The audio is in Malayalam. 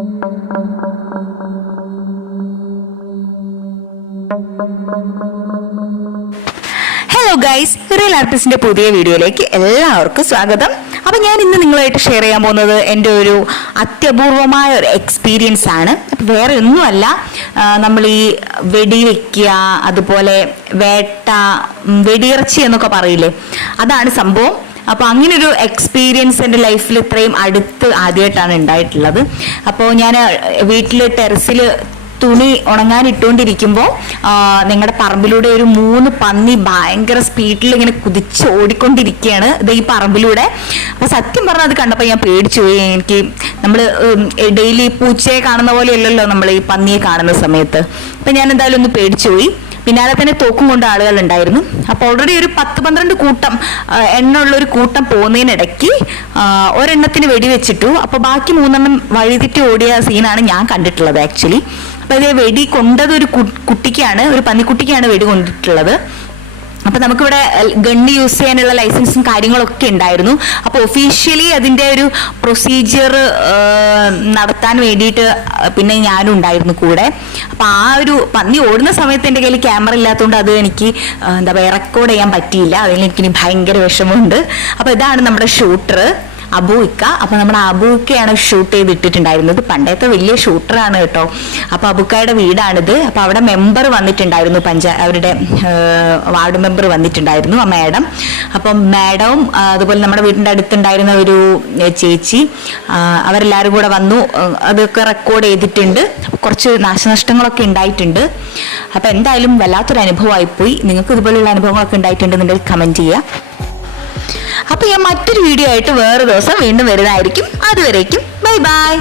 ഹലോ ഗൈസ് റിയൽ ആർട്ടിസ്റ്റിന്റെ പുതിയ വീഡിയോയിലേക്ക് എല്ലാവർക്കും സ്വാഗതം. അപ്പൊ ഞാൻ ഇന്ന് നിങ്ങളായിട്ട് ഷെയർ ചെയ്യാൻ പോകുന്നത് എന്റെ ഒരു അത്യപൂർവമായ ഒരു എക്സ്പീരിയൻസ് ആണ്. വേറെ ഒന്നുമല്ല നമ്മൾ ഈ വെടി വെക്കുക അതുപോലെ വേട്ട വെടിയിറച്ചി എന്നൊക്കെ പറയില്ലേ? അതാണ് സംഭവം. അപ്പോൾ അങ്ങനെ ഒരു എക്സ്പീരിയൻസ് എന്റെ ലൈഫിൽ ഇത്രയും അടുത്ത് ആദ്യമായിട്ടാണ് ഉണ്ടായിട്ടുള്ളത് അപ്പോൾ ഞാൻ വീട്ടിൽ ടെറസിൽ തുണി ഉണങ്ങാൻ ഇട്ടുകൊണ്ടിരിക്കുമ്പോൾ നിങ്ങളുടെ പറമ്പിലൂടെ ഒരു മൂന്ന് പന്നി ഭയങ്കര സ്പീഡിൽ ഇങ്ങനെ കുതിച്ച് ഓടിക്കൊണ്ടിരിക്കുകയാണ് ഇത് ഈ പറമ്പിലൂടെ. അപ്പൊ സത്യം പറഞ്ഞാൽ അത് കണ്ടപ്പോൾ ഞാൻ പേടിച്ചു പോയി. എനിക്ക് നമ്മൾ ഡെയിലി പൂച്ചയെ കാണുന്ന പോലെയല്ലല്ലോ നമ്മൾ ഈ പന്നിയെ കാണുന്ന സമയത്ത്. അപ്പൊ ഞാൻ എന്തായാലും ഒന്ന് പേടിച്ചു പോയി. പിന്നാലെ തന്നെ തോക്കും കൊണ്ട് ആളുകൾ ഉണ്ടായിരുന്നു. അപ്പോൾ ഓൾറെഡി ഒരു പത്ത് പന്ത്രണ്ട് കൂട്ടം എണ്ണുള്ള ഒരു കൂട്ടം പോകുന്നതിനിടയ്ക്ക് ഒരെണ്ണത്തിന് വെടിവെച്ചിട്ടു. അപ്പോൾ ബാക്കി മൂന്നെണ്ണം വഴിതെറ്റി ഓടിയ സീനാണ് ഞാൻ കണ്ടിട്ടുള്ളത് ആക്ച്വലി അപ്പോൾ ഇത് വെടി കൊണ്ടത് ഒരു കുട്ടിക്കാണ് ഒരു പന്നിക്കുട്ടിക്കാണ് വെടി കൊണ്ടിട്ടുള്ളത്. അപ്പൊ നമുക്കിവിടെ ഗണ്ണ് യൂസ് ചെയ്യാനുള്ള ലൈസൻസും കാര്യങ്ങളൊക്കെ ഉണ്ടായിരുന്നു. അപ്പൊ ഒഫീഷ്യലി അതിന്റെ ഒരു പ്രൊസീജിയർ നടത്താൻ വേണ്ടിയിട്ട് പിന്നെ ഞാനും ഉണ്ടായിരുന്നു കൂടെ. അപ്പൊ ആ ഒരു പന്നി ഓടുന്ന സമയത്ത് എന്റെ കയ്യിൽ ക്യാമറ ഇല്ലാത്തതുകൊണ്ട് അത് എനിക്ക് എന്താ പറയുക റെക്കോർഡ് ചെയ്യാൻ പറ്റിയില്ല. അതിൽ എനിക്ക് ഭയങ്കര വിഷമമുണ്ട്. അപ്പൊ ഇതാണ് നമ്മുടെ ഷൂട്ടർ അബൂക്ക അപ്പൊ നമ്മുടെ അബൂക്കയാണ് ഷൂട്ട് ചെയ്ത് ഇട്ടിട്ടുണ്ടായിരുന്നത് പണ്ടത്തെ വലിയ ഷൂട്ടറാണ് കേട്ടോ. അപ്പൊ അബുക്കായുടെ വീടാണിത്. അപ്പൊ അവിടെ മെമ്പർ വന്നിട്ടുണ്ടായിരുന്നു. പഞ്ചാ അവരുടെ വാർഡ് മെമ്പർ വന്നിട്ടുണ്ടായിരുന്നു ആ മാഡം. അപ്പം മാഡവും അതുപോലെ നമ്മുടെ വീടിന്റെ അടുത്തുണ്ടായിരുന്ന ഒരു ചേച്ചി അവരെല്ലാവരും കൂടെ വന്നു. അതൊക്കെ റെക്കോർഡ് ചെയ്തിട്ടുണ്ട്. കുറച്ച് നാശനഷ്ടങ്ങളൊക്കെ ഉണ്ടായിട്ടുണ്ട്. അപ്പൊ എന്തായാലും വല്ലാത്തൊരു അനുഭവമായിപ്പോയി നിങ്ങൾക്ക് ഇതുപോലുള്ള അനുഭവങ്ങളൊക്കെ ഉണ്ടായിട്ടുണ്ടെന്നുണ്ടെങ്കിൽ കമന്റ് ചെയ്യുക. അപ്പൊ ഞാൻ മറ്റൊരു വീഡിയോ ആയിട്ട് വേറെ ദിവസം വീണ്ടും വരുന്നതായിരിക്കും. അതുവരേക്കും ബൈ ബൈ